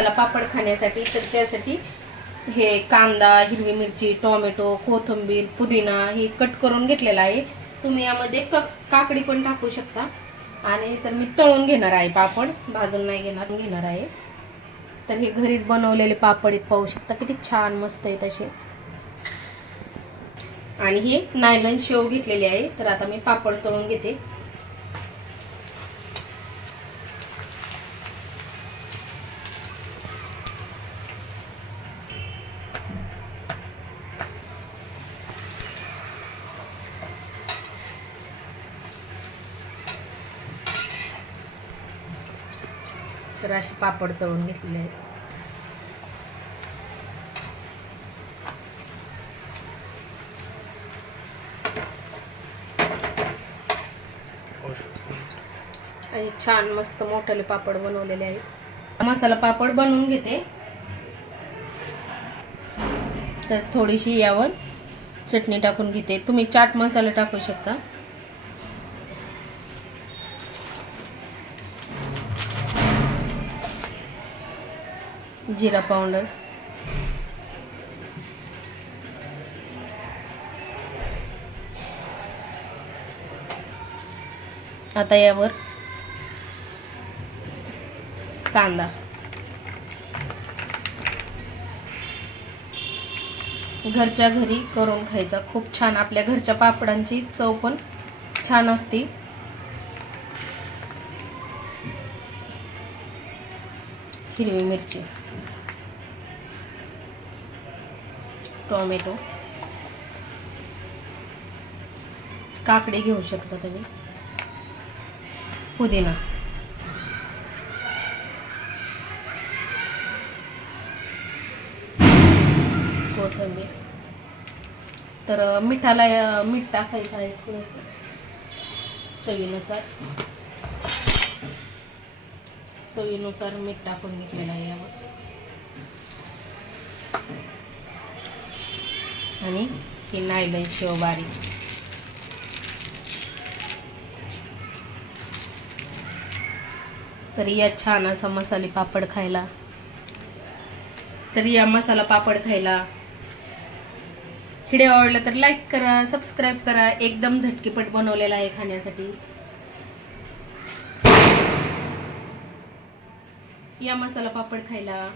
त्याला पापड खाण्यासाठी तर त्यासाठी हे कांदा हिरवी मिरची टोमॅटो कोथिंबीर पुदिना हे कट करून घेतलेला आहे. तुम्ही यामध्ये क काकडी पण टाकू शकता. आणि तर मी तळून घेणार आहे पापड. भाजून नाही घेणार घेणार आहे. तर हे घरीच बनवलेले पापड इथ पाहू शकता किती छान मस्त आहेत असे. आणि हे नायलन शेव घेतलेली आहे. तर आता मी पापड तळून घेते. तर असे पापड तळून घेतलेले आहेत. आणि छान मस्त मोठे पापड बनवलेले आहेत. मसाला पापड बनवून घेते. तर थोडीशी यावर चटणी टाकून घेते. तुम्ही चाट मसाला टाकू शकता. जिरा पावडर. आता यावर कांदा. घरच्या घरी करून खायचा. खूप छान आपल्या घरच्या पापडांची चव पण छान असते. हिरवी मिरची. टोमॅटो. काकडी घेऊ शकता तुम्ही. पुदिना. कोथिंबीर. तर मिठाला मीठ टाकायचं आहे थोडंसं. चवीनुसार. चवीनुसार मीठ टाकून घेतलेलं आहे यावर. आणि ही नायलन शेव बारीक तर या छान असा मसाले पापड खायला. तर या मसाला पापड खायला. व्हिडिओ आवडला तर लाईक करा सबस्क्राईब करा. एकदम झटकीपट बनवलेला आहे खाण्यासाठी. या मसाला पापड खायला.